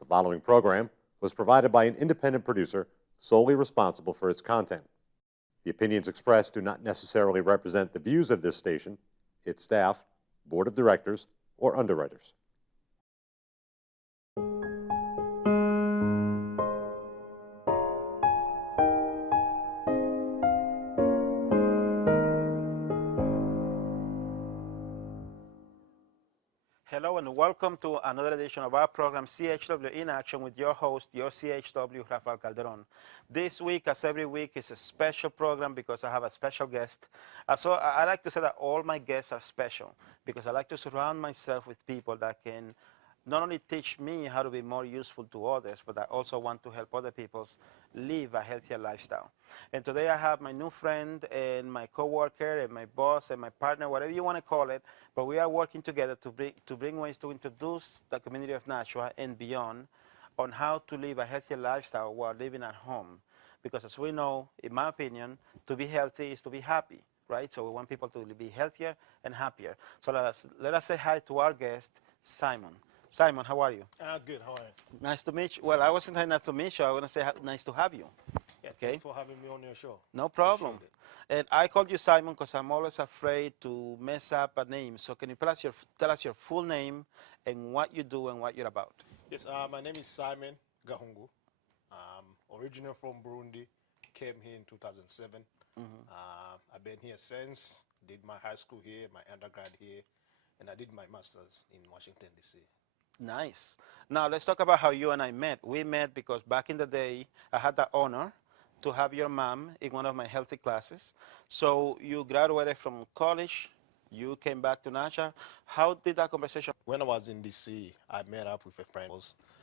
The following program was provided by an independent producer solely responsible for its content. The opinions expressed do not necessarily represent the views of this station, its staff, board of directors, or underwriters. Hello and welcome to another edition of our program CHW in Action with your host, your CHW, Rafael Calderon. This week, as every week, is a special program because I have a special guest. So I like to say that all my guests are special because I like to surround myself with people that can not only teach me how to be more useful to others, but I also want to help other people live a healthier lifestyle. And today I have my new friend and my coworker and my boss and my partner, whatever you want to call it, but we are working together to bring ways to introduce the community of Nashua and beyond on how to live a healthier lifestyle while living at home. Because as we know, in my opinion, to be healthy is to be happy, right? So we want people to be healthier and happier. So let us say hi to our guest, Simon. Simon, how are you? Good. How are you? Nice to meet you. Well, I wasn't saying nice to meet you. I want to say nice to have you. Yeah, Okay? thanks for having me on your show. No problem. Appreciate it. And I called you Simon because I'm always afraid to mess up a name. So can you tell us your full name and what you do and what you're about? Yes, my name is Simon Gahungu. Originally from Burundi, came here in 2007. I've been here since, did my high school here, my undergrad here, and I did my master's in Washington, D.C. Nice. Now let's talk about how you and I met. We met because back in the day, I had the honor to have your mom in one of my healthy classes. So you graduated from college, you came back to Nashua. How did that conversation? When I was in D.C., I met up with a friend,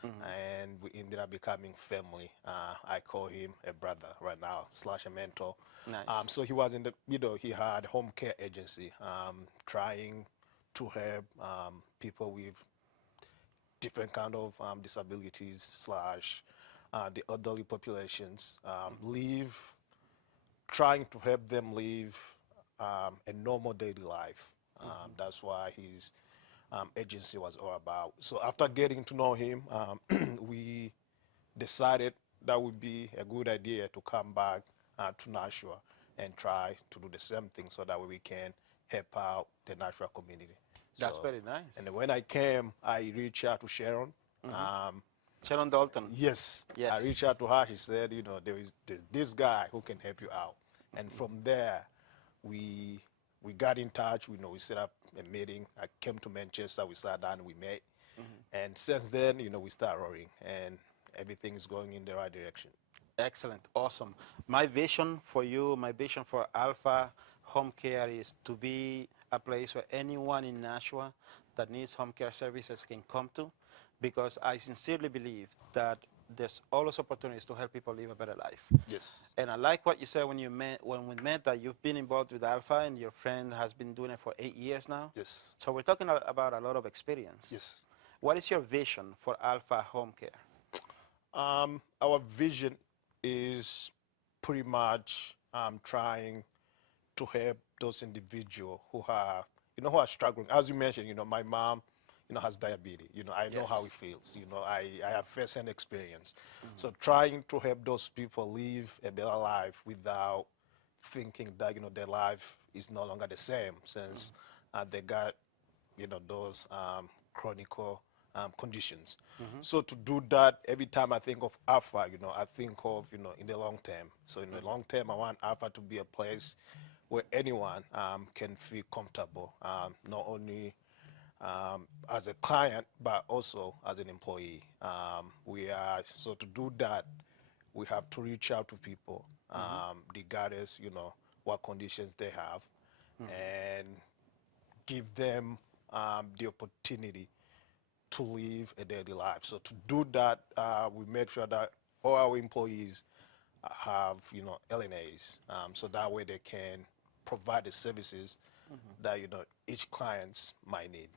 and we ended up becoming family. I call him a brother right now, / a mentor. Nice. So he was in the, he had a home care agency, trying to help people with different kind of disabilities / the elderly populations live, trying to help them live a normal daily life. That's why his agency was all about. So after getting to know him, we decided that would be a good idea to come back to Nashua and try to do the same thing so that we can help out the Nashua community. That's So, very nice. and when I came, I reached out to Sharon. Sharon Dalton. Yes, Yes. I reached out to her. She said, there's this guy who can help you out. And from there, we got in touch. We set up a meeting. I came to Manchester. We sat down. We met. And since then, we start rolling, and everything is going in the right direction. Excellent. Awesome. My vision for you, my vision for Alpha Home Care is to be a place where anyone in Nashua that needs home care services can come to, because I sincerely believe that there's always opportunities to help people live a better life. Yes. And I like what you said when we met that you've been involved with Alpha and your friend has been doing it for 8 years now. Yes. So we're talking about a lot of experience. Yes. What is your vision for Alpha Home Care? Our vision is pretty much trying to help those individuals who are, who are struggling. As you mentioned, my mom, has diabetes. I know how Yes. it feels. I have first-hand experience. So trying to help those people live a better life without thinking that, their life is no longer the same since they got, those chronic conditions. So to do that, every time I think of Alpha, I think of, in the long term. So in the long term, I want Alpha to be a place where anyone can feel comfortable, not only as a client, but also as an employee. So to do that, we have to reach out to people, regardless, what conditions they have, and give them the opportunity to live a daily life. So to do that, we make sure that all our employees have, LNAs, so that way they can provide the services that, each clients might need.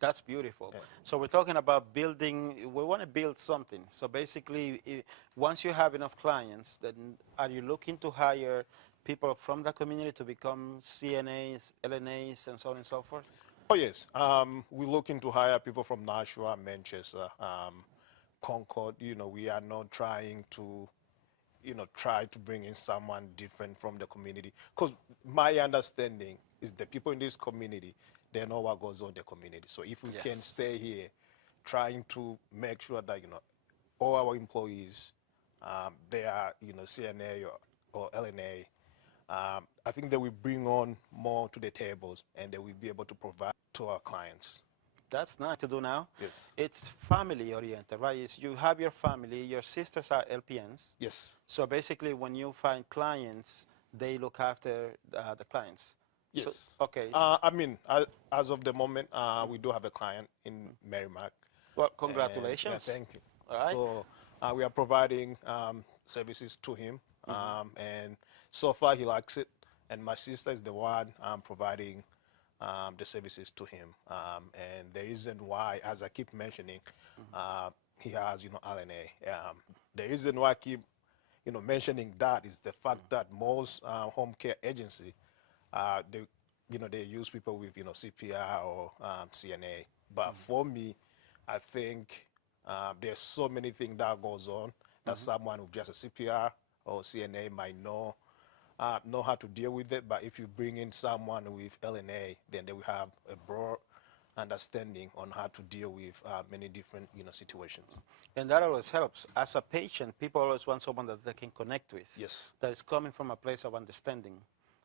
That's beautiful. Yeah. So we're talking about building, we want to build something. So basically, once you have enough clients, then are you looking to hire people from the community to become CNAs, LNAs, and so on and so forth? Oh, yes. We're looking to hire people from Nashua, Manchester, Concord, we are not trying to, try to bring in someone different from the community. Because my understanding is the people in this community, they know what goes on in the community. So if we can Yes. stay here trying to make sure that, all our employees, they are, CNA or LNA, I think they will bring on more to the tables and they will be able to provide to our clients. That's nice to do now. Yes. It's family oriented, right? You have your family, your sisters are LPNs. Yes. So basically, when you find clients, they look after the clients. So, Yes. okay. I mean, as of the moment, we do have a client in Merrimack. Well, And, yeah, congratulations. thank you. All right. So we are providing services to him, and so far he likes it. And my sister is the one providing the services to him. And the reason why, as I keep mentioning, he has, LNA. The reason why I keep, mentioning that is the fact that most home care agency, they, they use people with, CPR or CNA. But for me, I think there's so many things that goes on that someone with just a CPR or CNA might know how to deal with it. But if you bring in someone with LNA, then they will have a broad understanding on how to deal with many different situations. And that always helps. As a patient, people always want someone that they can connect with. Yes. That is coming from a place of understanding,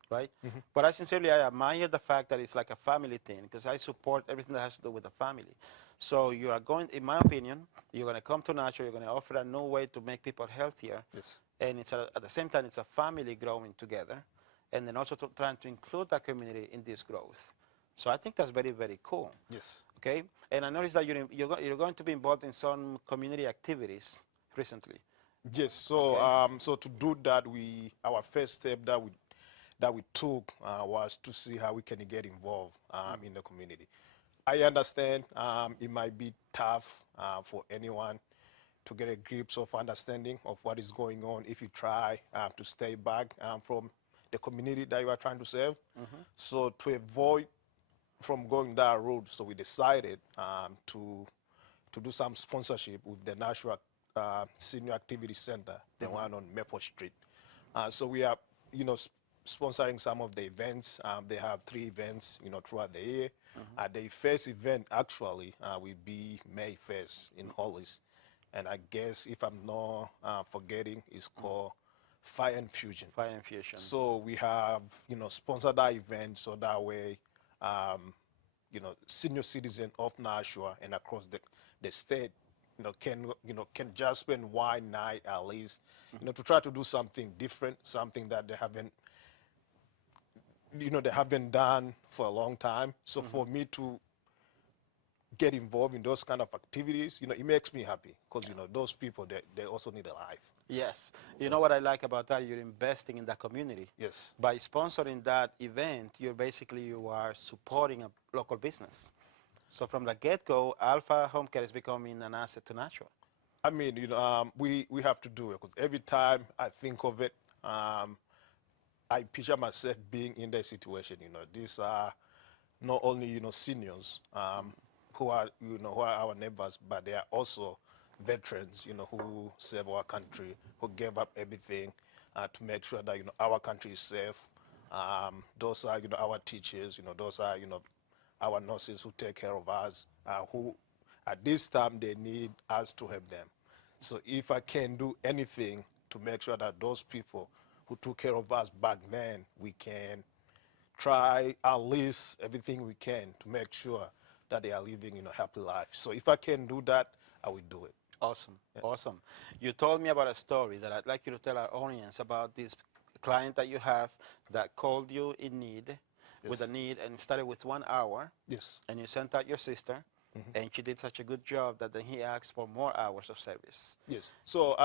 right? But I admire the fact that it's like a family thing because I support everything that has to do with the family. So you are going, in my opinion, you're going to come to Nashua, you're going to offer a new way to make people healthier. Yes. And it's at the same time, it's a family growing together. And then also trying to include the community in this growth. So I think that's very, very cool. Yes. Okay, and I noticed that you're going to be involved in some community activities recently. Yes. So Okay. so to do that, our first step that we took was to see how we can get involved in the community. I understand it might be tough for anyone to get a grip of understanding of what is going on if you try to stay back from the community that you are trying to serve. So to avoid from going that route, so we decided to do some sponsorship with the Nashua Senior Activity Center, the one on Maple Street. So we are, sponsoring some of the events. They have 3 events, throughout the year. The first event actually will be May 1st in Hollis. And I guess if I'm not forgetting, it's called Fire and Fusion. Fire infusion. So we have, sponsored that event so that way, senior citizen of Nashua and across the state, can just spend one night at least, to try to do something different, something that they haven't done for a long time. So for me to get involved in those kind of activities, it makes me happy because, those people, they also need a life. Yes. You know what I like about that? You're investing in the community. Yes. By sponsoring that event, you are supporting a local business. So from the get-go, Alpha Home Care is becoming an asset to Nashua. I mean, we have to do it because every time I think of it, I picture myself being in that situation. These are not only seniors who are our neighbors, but they are also veterans who serve our country, who gave up everything to make sure that our country is safe. Those are our teachers. Those are our nurses who take care of us. Who at this time they need us to help them. So if I can do anything to make sure that those people who took care of us back then, we can try at least everything we can to make sure that they are living a happy life. So if I can do that, I will do it. Awesome. Awesome. You told me about a story that I'd like you to tell our audience about this client that you have that called you in need, with a need, and started with 1 hour. Yes. And you sent out your sister, and she did such a good job that then he asked for more hours of service. Yes. So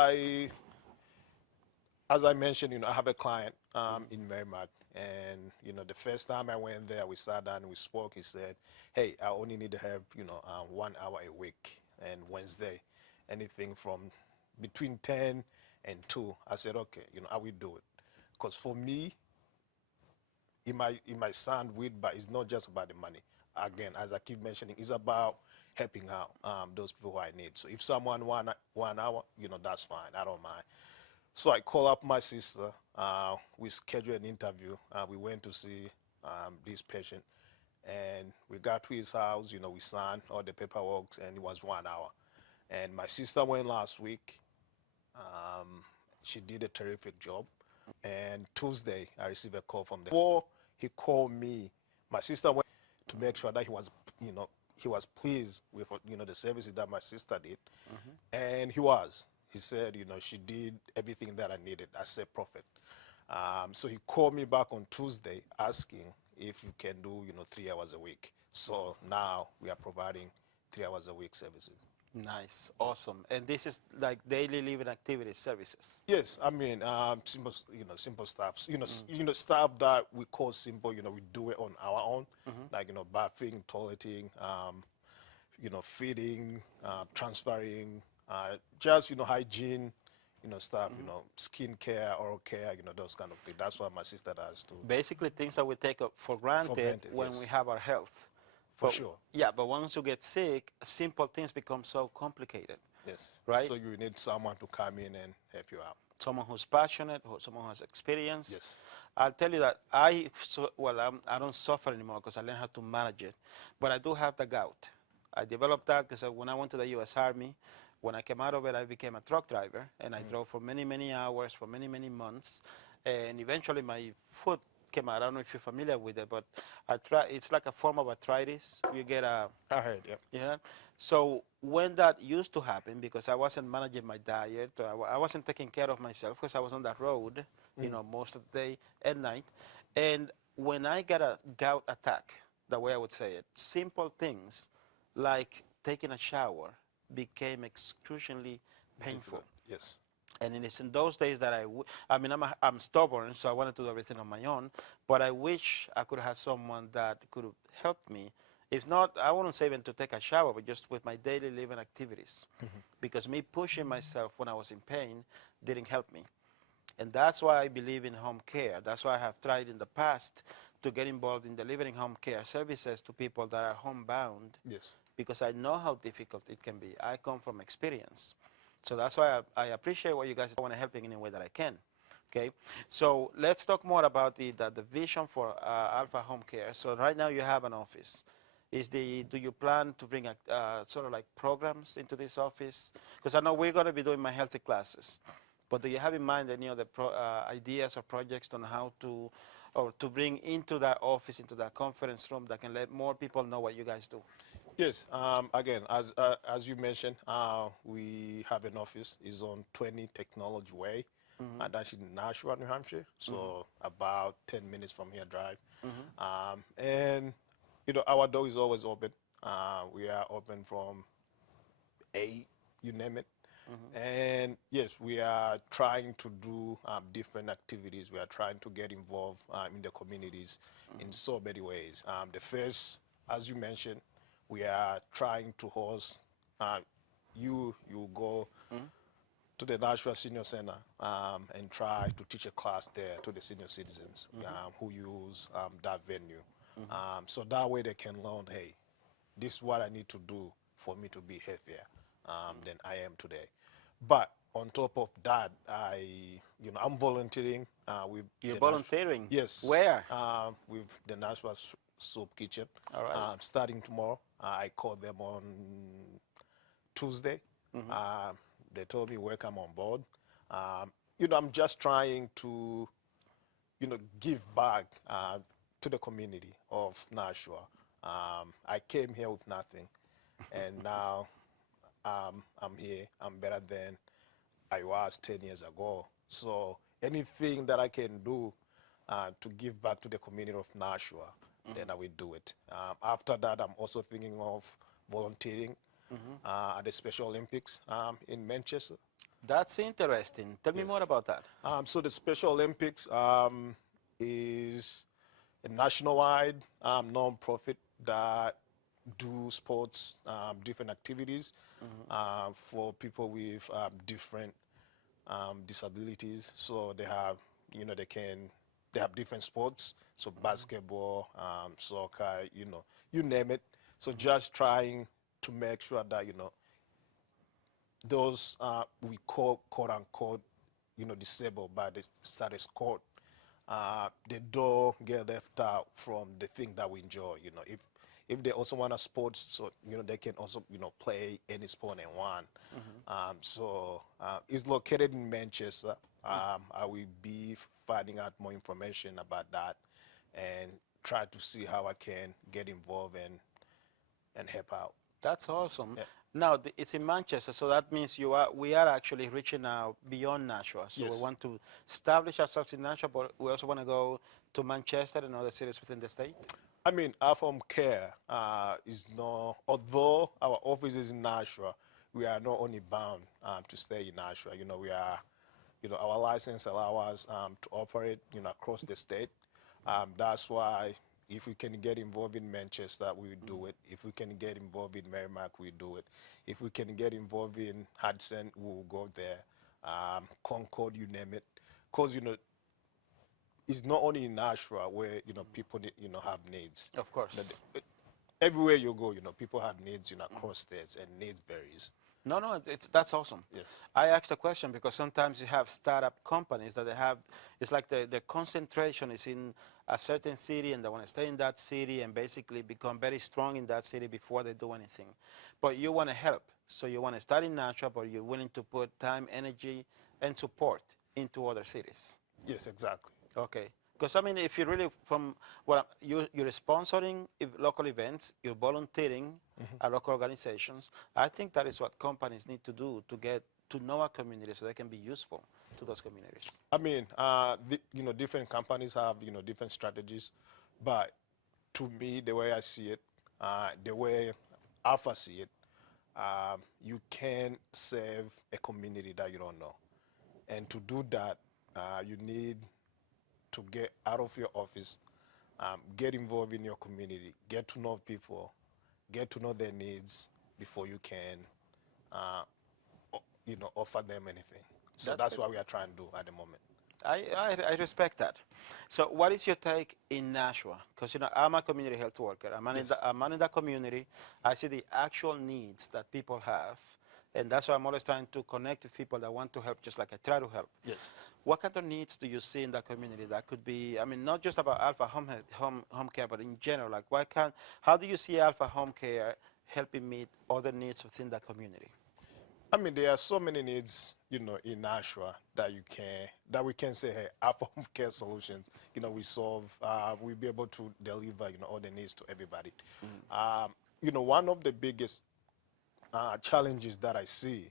as I mentioned, I have a client in Merrimack, and the first time I went there, we sat down and we spoke. He said, "Hey, I only need help, 1 hour a week, and Wednesday, anything from between 10 and 2." I said, "Okay, I will do it," because for me, it might sound weird, but it's not just about the money. again, as I keep mentioning, it's about helping out those people who I need. So if someone want 1 hour, that's fine. I don't mind. So I call up my sister. We schedule an interview. We went to see this patient, and we got to his house. We signed all the paperwork, and it was 1 hour. And my sister went last week. Um, she did a terrific job. And Tuesday, I received a call from the. Before he called me, my sister went to make sure that he was pleased with the services that my sister did, and he was. He said, she did everything that I needed. I said, perfect. So he called me back on Tuesday asking if you can do 3 hours a week. So now we are providing 3 hours a week services. Nice, awesome. And this is like daily living activity services. Yes, I mean simple, simple stuff. Stuff that we call simple. We do it on our own, like bathing, toileting, feeding, transferring, just hygiene, stuff. Skin care, oral care, those kind of things. That's what my sister does too. Basically, things that we take for granted when yes. we have our health. For But, sure. Yeah, but once you get sick, simple things become so complicated. Yes. Right? So you need someone to come in and help you out. Someone who's passionate, someone who has experience. Yes. I'll tell you that I don't suffer anymore because I learned how to manage it. But I do have the gout. I developed that because when I went to the U.S. Army, when I came out of it, I became a truck driver, and I drove for many, many hours, for many, many months. And eventually my foot came out. I don't know if you're familiar with it, but it's like a form of arthritis. You get a... I heard, yeah. Yeah. So when that used to happen, because I wasn't managing my diet, I wasn't taking care of myself because I was on that road, most of the day and night. And when I got a gout attack, the way I would say it, simple things like taking a shower became excruciatingly painful. Yes. And it's in those days that I'm stubborn, so I wanted to do everything on my own. But I wish I could have someone that could have helped me. If not, I wouldn't say even to take a shower, but just with my daily living activities. Because me pushing myself when I was in pain didn't help me. And that's why I believe in home care. That's why I have tried in the past to get involved in delivering home care services to people that are homebound. Yes. Because I know how difficult it can be. I come from experience. So that's why I appreciate what you guys want to help in any way that I can. Okay, so let's talk more about the vision for Alpha Home Care. So right now you have an office. Do you plan to bring sort of like programs into this office? Because I know we're going to be doing my healthy classes, but do you have in mind any other ideas or projects on how to bring into that office, into that conference room that can let more people know what you guys do? Yes. Again, as you mentioned, we have an office. It's on 20 Technology Way, and that's in Nashua, New Hampshire. So about 10 minutes from here drive. And our door is always open. We are open from 8, you name it. And yes, we are trying to do different activities. We are trying to get involved in the communities in so many ways. The first, as you mentioned, we are trying to host, you go to the Nashua Senior Center and try to teach a class there to the senior citizens who use that venue. So that way they can learn, hey, this is what I need to do for me to be healthier than I am today. But on top of that, I'm volunteering with. You're volunteering? Yes. Where? With the Nashua Soup Kitchen. All right. Starting tomorrow. I called them on Tuesday. They told me welcome on board. I'm just trying to, give back to the community of Nashua. I came here with nothing, and now I'm here. I'm better than I was 10 years ago. So anything that I can do to give back to the community of Nashua, then I will do it. After that, I'm also thinking of volunteering at the Special Olympics in Manchester. That's interesting. Tell me more about that. So the Special Olympics is a nationwide non-profit that do sports, different activities for people with different disabilities. So they have, they have different sports. So basketball, soccer, you name it. So just trying to make sure that, those we call quote unquote, disabled by the status quo, they don't get left out from the thing that we enjoy. If they also want a sports, so they can also play any sport they want. It's located in Manchester. I will be finding out more information about that and try to see how I can get involved and help out. That's awesome. Yeah. Now it's in Manchester, so that means we are actually reaching out beyond Nashua. So we Yes. want to establish ourselves in Nashua, but we also want to go to Manchester and other cities within the state. I mean, our home care is not, although our office is in Nashua, we are not only bound to stay in Nashua. We are, our license allows us to operate, across the state. That's why if we can get involved in Manchester, we will do it. If we can get involved in Merrimack, we do it. If we can get involved in Hudson, we will go there. Concord, you name it. Because, it's not only in Nashua where, people, have needs. Of course. Everywhere you go, people have needs, across states, and needs varies. No, that's awesome. Yes. I asked the question because sometimes you have startup companies that they have, it's like the concentration is in a certain city and they want to stay in that city and basically become very strong in that city before they do anything. But you want to help. So you want to start in Nashua, but you're willing to put time, energy, and support into other cities. Yes, exactly. Okay. Because I mean, if you really you're sponsoring local events, you're volunteering at local organizations. I think that is what companies need to do to get to know a community so they can be useful to those communities. I mean, different companies have, different strategies, but to me, the way I see it, the way Alpha see it, you can save a community that you don't know. And to do that, you need to get out of your office, get involved in your community, get to know people, get to know their needs before you can, offer them anything. So that's what we are trying to do at the moment. I respect that. So what is your take in Nashua? Because, I'm a community health worker. I'm in the community. I see the actual needs that people have. And that's why I'm always trying to connect with people that want to help, just like I try to help. Yes. What kind of needs do you see in the community that could be, I mean, not just about Alpha Home Care, but in general, like how do you see Alpha Home Care helping meet other needs within the community? I mean, there are so many needs, in Nashua that we can say, hey, Alpha Home Care Solutions, we solve, we'll be able to deliver, all the needs to everybody. One of the biggest challenges that I see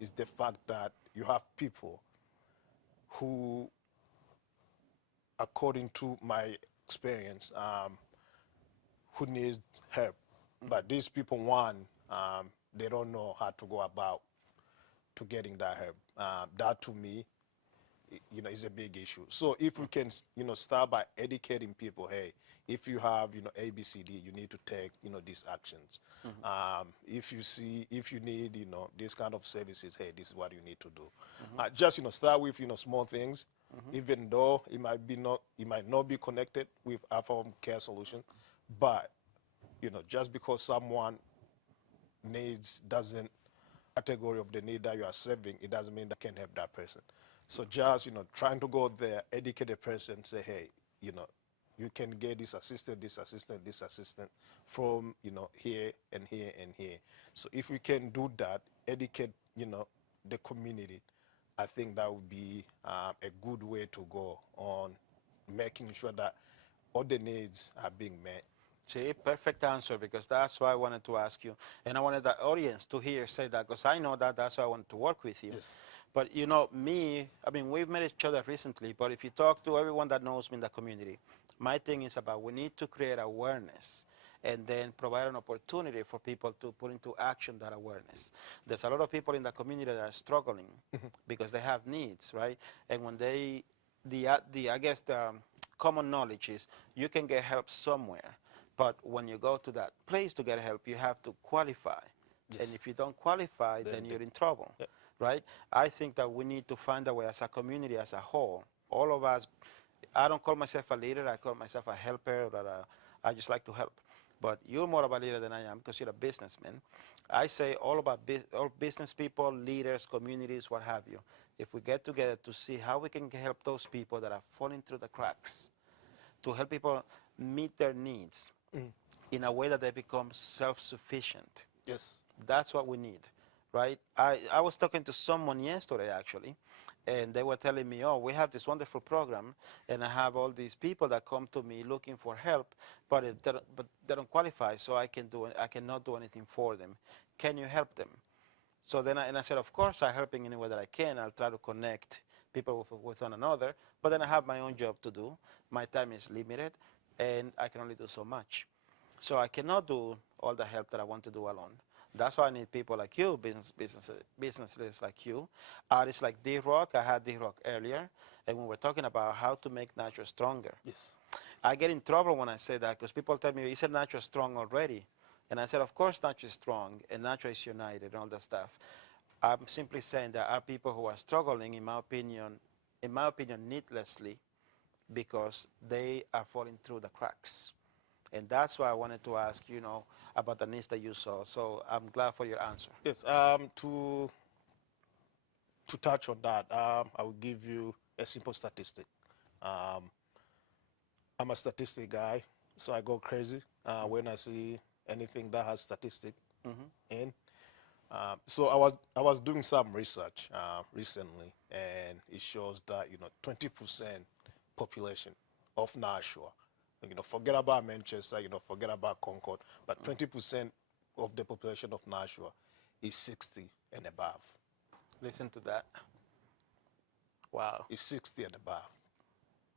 is the fact that you have people who, according to my experience, who needs help. But these people, they don't know how to go about to getting that help. That to me, is a big issue. So if we can, start by educating people, hey, if you have, ABCD, you need to take, these actions. If you need, this kind of services, hey, this is what you need to do. Just, start with, small things, even though it might not be connected with Alpha Home Care Solution, but, just because someone doesn't category of the need that you are serving, it doesn't mean that can help that person. So just, trying to go there, educate a person, say, hey, you can get this assistant from, here and here and here. So if we can do that, educate, the community, I think that would be a good way to go on making sure that all the needs are being met. See, perfect answer, because that's why I wanted to ask you. And I wanted the audience to hear say that, because I know that's why I wanted to work with you. Yes. But we've met each other recently, but if you talk to everyone that knows me in the community, my thing is about we need to create awareness and then provide an opportunity for people to put into action that awareness. There's a lot of people in the community that are struggling because they have needs, right? And when I guess the common knowledge is you can get help somewhere, but when you go to that place to get help, you have to qualify. Yes. And if you don't qualify, then you're in trouble. Yep. Right? I think that we need to find a way as a community as a whole, all of us. I don't call myself a leader, I call myself a helper, or I just like to help. but you're more of a leader than I am because you're a businessman. I say all business people, leaders, communities, what have you. If we get together to see how we can help those people that are falling through the cracks, to help people meet their needs in a way that they become self-sufficient. Yes. That's what we need, right? I was talking to someone yesterday, actually, and they were telling me, oh, we have this wonderful program, and I have all these people that come to me looking for help, but they don't qualify, so I cannot do anything for them. Can you help them? So then I said, of course, I'm helping any way that I can. I'll try to connect people with one another, but then I have my own job to do. My time is limited, and I can only do so much. So I cannot do all the help that I want to do alone. That's why I need people like you, business leaders like you, artists like D-Rock. I had D-Rock earlier, and we were talking about how to make Nashua stronger. Yes. I get in trouble when I say that because people tell me, you said Nashua is strong already. And I said, of course Nashua is strong, and Nashua is united and all that stuff. I'm simply saying there are people who are struggling, in my opinion, needlessly because they are falling through the cracks. And that's why I wanted to ask, about the needs that you saw. So I'm glad for your answer. Yes. To touch on that, I will give you a simple statistic. Um, I'm a statistic guy, so I go crazy when I see anything that has statistic in. So I was doing some research recently, and it shows that 20% population of Nashua, forget about Manchester, forget about Concord, but 20% of the population of Nashua is 60 and above. Listen to that. Wow. Is 60 and above,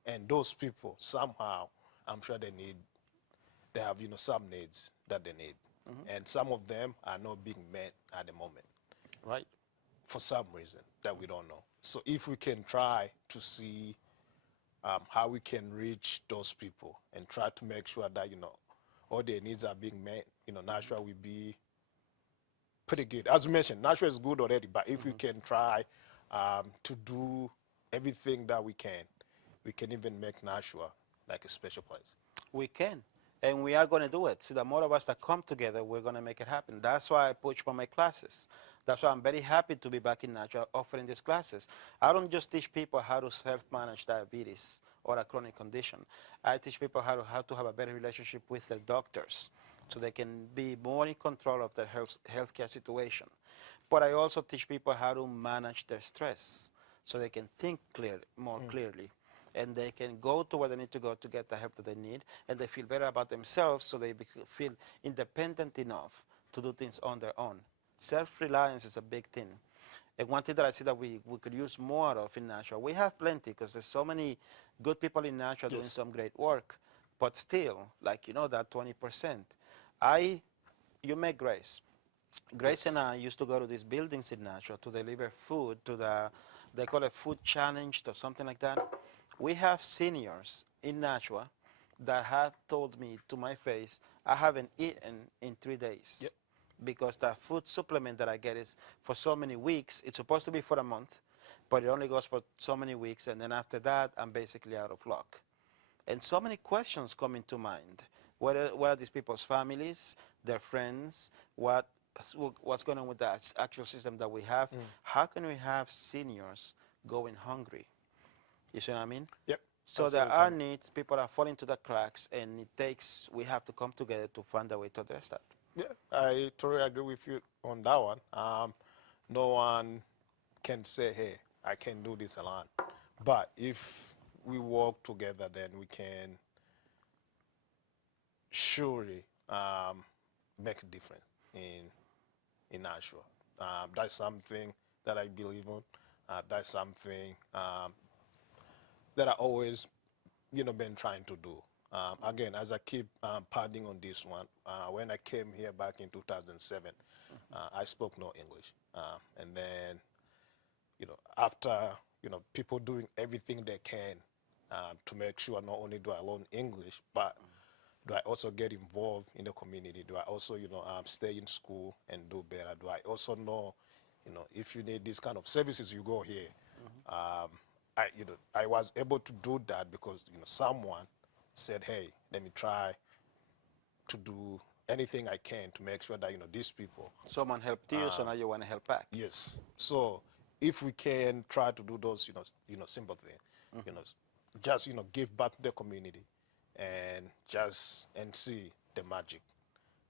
and those people somehow, I'm sure they have some needs that they need, and some of them are not being met at the moment, Right. for some reason that we don't know. So if we can try to see how we can reach those people and try to make sure that all their needs are being met, Nashua will be pretty good. As you mentioned, Nashua is good already, but if we can try to do everything that we can even make Nashua like a special place. We can. And we are going to do it. See, the more of us that come together, we're going to make it happen. That's why I push for my classes. That's why I'm very happy to be back in Nashua offering these classes. I don't just teach people how to self-manage diabetes or a chronic condition. I teach people how to have a better relationship with their doctors so they can be more in control of their healthcare situation. But I also teach people how to manage their stress so they can think more clearly. And they can go to where they need to go to get the help that they need, and they feel better about themselves, so they feel independent enough to do things on their own. Self-reliance is a big thing. And one thing that I see that we could use more of in Nashua, we have plenty because there's so many good people in Nashua doing some great work, but still, like, that 20%. You make Grace. Grace and I used to go to these buildings in Nashua to deliver food to they call it food challenge or something like that. We have seniors in Nashua that have told me to my face, I haven't eaten in 3 days. Yep. Because the food supplement that I get is for so many weeks. It's supposed to be for a month, but it only goes for so many weeks. And then after that, I'm basically out of luck. And so many questions come into mind. What are these people's families, their friends, what's going on with the actual system that we have? How can we have seniors going hungry? You see what I mean? Yep. So there are needs, people are falling to the cracks, and we have to come together to find a way to address that. Yeah, I totally agree with you on that one. No one can say, hey, I can do this alone. But if we work together, then we can surely make a difference in Nashua. That's something that I believe in. That's something that I always, been trying to do. Again, as I keep padding on this one, when I came here back in 2007, I spoke no English. And then, after, people doing everything they can to make sure not only do I learn English, but do I also get involved in the community? Do I also, stay in school and do better? Do I also know, if you need these kind of services, you go here. I was able to do that because, someone said, hey, let me try to do anything I can to make sure that these people. Someone helped you, so now you want to help back. Yes. So if we can try to do those, simple things, just give back to the community, and see the magic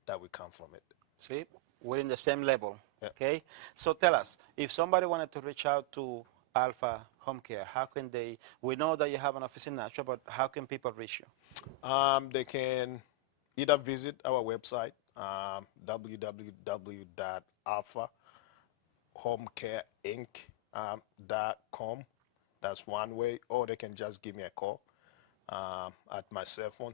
that will come from it. See, we're in the same level. Yeah. Okay. So tell us, if somebody wanted to reach out to Alpha Home Care, how can they? We know that you have an office in Nashua, but how can people reach you? They can either visit our website, www.alphahomecareinc.com. That's one way, or they can just give me a call at my cell phone,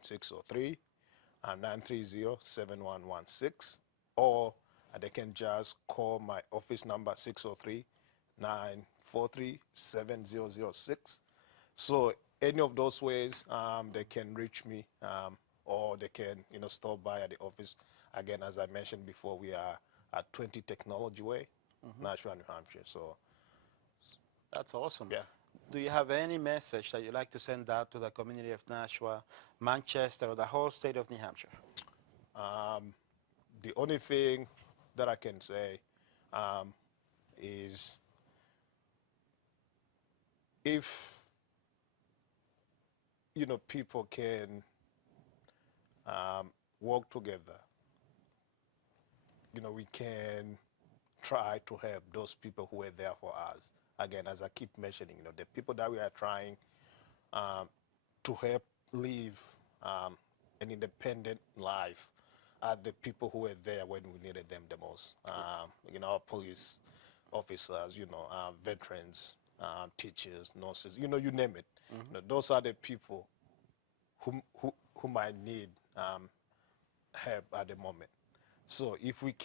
603-930-7116, or they can just call my office number, 603-943-7006. So any of those ways, they can reach me, or they can stop by at the office. Again, as I mentioned before, we are at 20 Technology Way, Nashua, New Hampshire. So that's awesome. yeah. Do you have any message that you'd like to send out to the community of Nashua, Manchester, or the whole state of New Hampshire? The only thing that I can say is, if people can work together, we can try to help those people who are there for us. Again, as I keep mentioning, the people that we are trying to help live an independent life are the people who were there when we needed them the most. Our police officers, veterans, teachers, nurses, you name it. Those are the people who might need help at the moment. So if we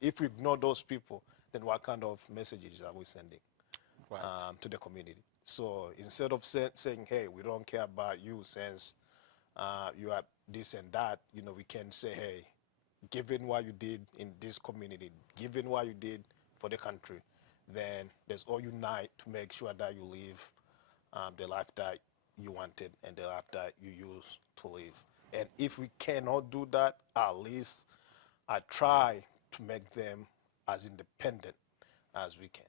ignore those people, then what kind of messages are we sending to the community? So instead of saying, hey, we don't care about you since you are this and that, we can say, hey, given what you did in this community, given what you did for the country, then let's all unite to make sure that you live the life that you wanted and the life that you used to live. And if we cannot do that, at least I try to make them as independent as we can.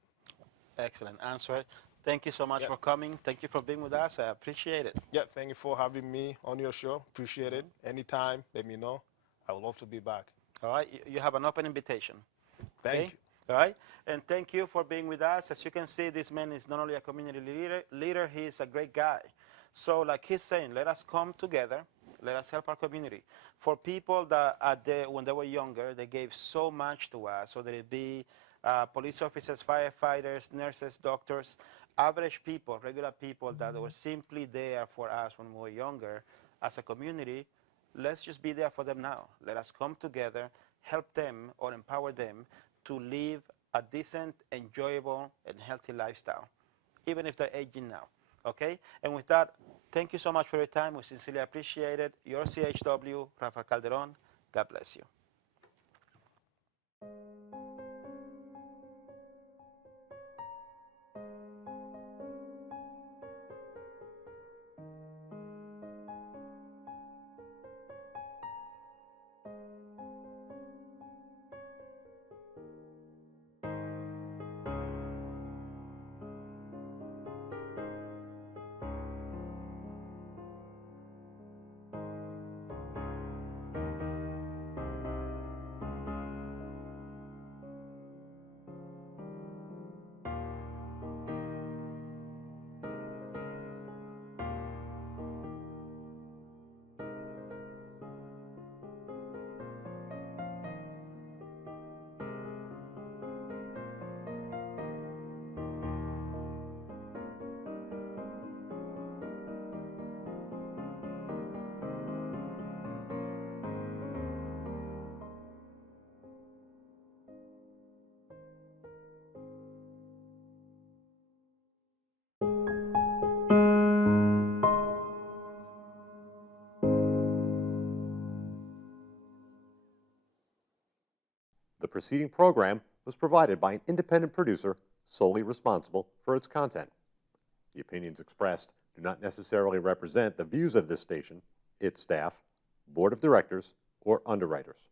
Excellent answer. Thank you so much for coming. Thank you for being with us. I appreciate it. Yeah, thank you for having me on your show. Appreciate it. Anytime, let me know. I would love to be back. All right. You have an open invitation. Thank you. All right. And thank you for being with us. As you can see, this man is not only a community leader, he is a great guy. So like he's saying, let us come together. Let us help our community. For people that when they were younger, they gave so much to us, whether it be police officers, firefighters, nurses, doctors, average people, regular people that were simply there for us when we were younger as a community. Let's just be there for them now. Let us come together, help them or empower them to live a decent, enjoyable, and healthy lifestyle, even if they're aging now. Okay? And with that, thank you so much for your time. We sincerely appreciate it. Your CHW, Rafael Calderon. God bless you. The preceding program was provided by an independent producer solely responsible for its content. The opinions expressed do not necessarily represent the views of this station, its staff, board of directors, or or underwriters.